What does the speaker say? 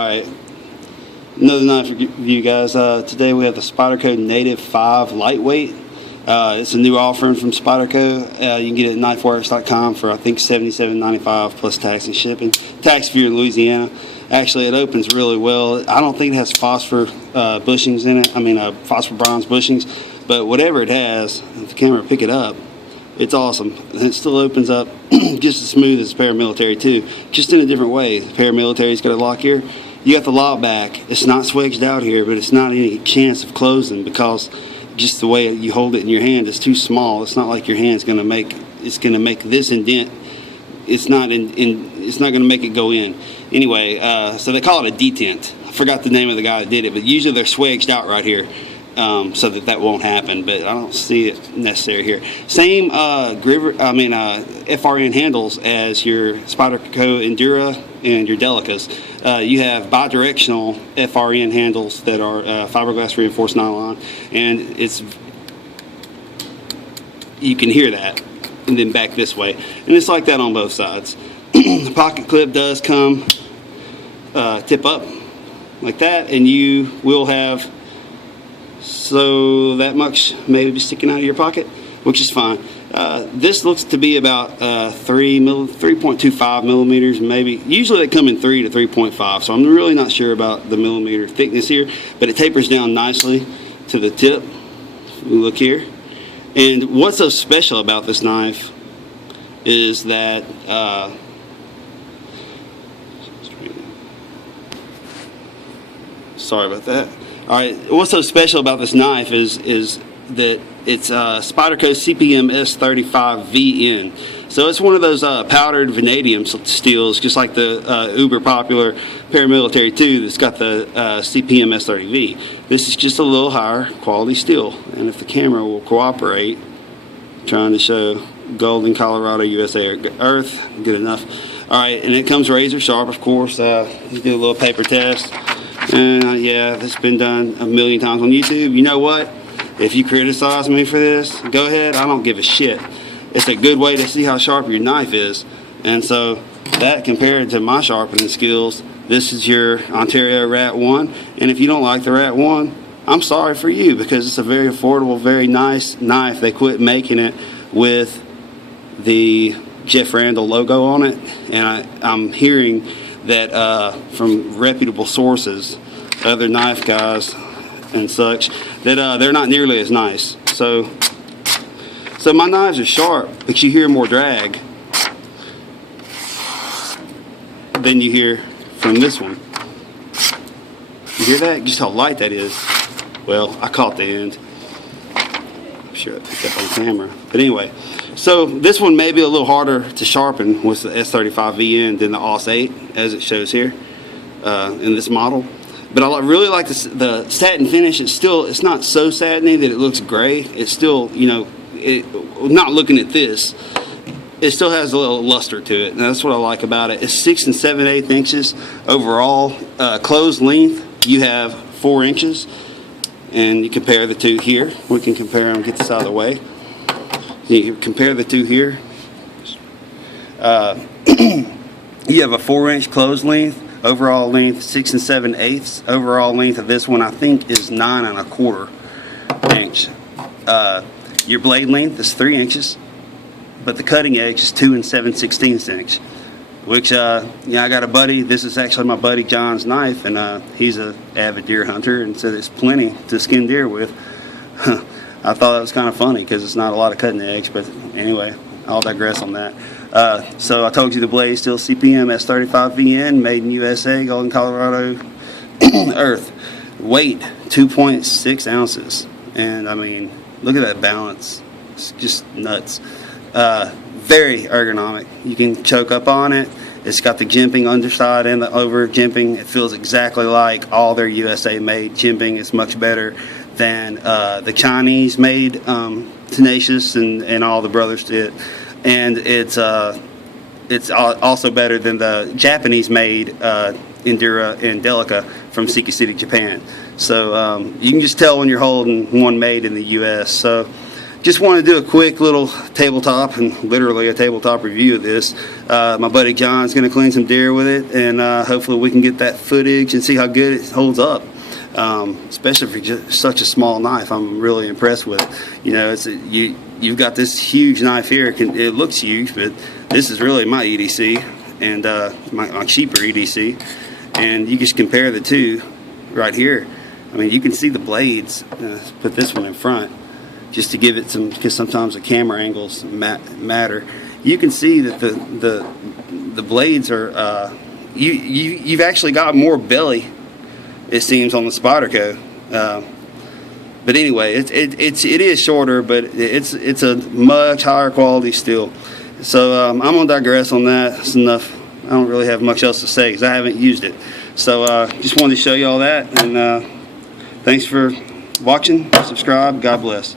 Alright, another knife review, guys. Today we have the Spyderco Native 5 Lightweight. It's a new offering from Spyderco. You can get it at knifeworks.com for I think $77.95 plus tax and shipping. Tax if you're in Louisiana. Actually, it opens really well. I don't think it has phosphor bushings in it. I mean, phosphor bronze bushings. But whatever it has, if the camera pick it up, it's awesome. And it still opens up just as smooth as paramilitary too, just in a different way. Paramilitary's got a lock here. You got the lock back. It's not swedged out here, but it's not any chance of closing because just the way you hold it in your hand is too small. It's not like your hand's going to make. It's going to make this indent. It's not It's not going to make it go in. Anyway, so they call it a detent. I forgot the name of the guy that did it, but usually they're swedged out right here. So that won't happen, but I don't see it necessary here. Same FRN handles as your Spyderco Endura and your Delicas. You have bidirectional FRN handles that are fiberglass reinforced nylon, and you can hear that, and then back this way, and it's like that on both sides. The pocket clip does come tip up like that, and you will have so that much maybe sticking out of your pocket, which is fine. This looks to be about 3.25 millimeters, maybe. Usually they come in 3 to 3.5, so I'm really not sure about the millimeter thickness here, but it tapers down nicely to the tip. Look here. And what's so special about this knife is that sorry about that. Alright, what's so special about this knife is that it's Spyderco CPM S35VN. So it's one of those powdered vanadium steels, just like the uber popular paramilitary 2 that's got the CPM S30V. This is just a little higher quality steel, and if the camera will cooperate, trying to show Golden, Colorado, USA, Earth, good enough. Alright, and it comes razor sharp, of course. You do a little paper test. And yeah, this has been done a million times on YouTube. You know what? If you criticize me for this, go ahead. I don't give a shit. It's a good way to see how sharp your knife is. And so that compared to my sharpening skills, this is your Ontario Rat 1. And if you don't like the Rat 1, I'm sorry for you, because it's a very affordable, very nice knife. They quit making it with the Jeff Randall logo on it. And I'm hearing that from reputable sources, other knife guys and such, that they're not nearly as nice. So my knives are sharp, but you hear more drag than you hear from this one. You hear that? Just how light that is. Well, I caught the end. I'm sure I picked up on camera. But anyway, so this one may be a little harder to sharpen with the S35VN than the AUS 8, as it shows here in this model. But I really like the satin finish. It's not so satiny that it looks gray. It's still, you know, not looking at this, it still has a little luster to it, and that's what I like about it. It's 6 7/8 inches overall. Closed length, you have 4 inches, and you compare the two here. We can compare them. Get this out of the way. You compare the two here. You have a 4-inch closed length, overall length 6 7/8. Overall length of this one I think is 9 1/4 inch. Your blade length is 3 inches, but the cutting edge is 2 7/16 inch. Which I got a buddy. This is actually my buddy John's knife, and he's an avid deer hunter, and so there's plenty to skin deer with. I thought that was kind of funny because it's not a lot of cutting edge, but anyway, I'll digress on that. So I told you the blade still CPM S35VN, made in USA, Golden, Colorado, Earth. Weight 2.6 ounces, and I mean, look at that balance. It's just nuts. Very ergonomic. You can choke up on it. It's got the jimping underside and the over jimping. It feels exactly like all their USA made jimping. It's much better than the Chinese made Tenacious and all the brothers did, and it's also better than the Japanese made Endura and Delica from Siki City, Japan. So you can just tell when you're holding one made in the US. So just want to do a quick little tabletop, and literally a tabletop review of this. My buddy John's going to clean some deer with it, and hopefully we can get that footage and see how good it holds up. Especially for just such a small knife, I'm really impressed with it. You know, you've got this huge knife here. It looks huge, but this is really my EDC and my cheaper EDC. And you just compare the two right here. I mean, you can see the blades. Put this one in front just to give it some, because sometimes the camera angles matter. You can see that the blades are you've actually got more belly, it seems, on the Spyderco. But anyway, it is shorter, but it's a much higher quality steel. So I'm gonna digress on that. That's enough. I don't really have much else to say because I haven't used it. So just wanted to show you all that, and thanks for watching. Subscribe. God bless.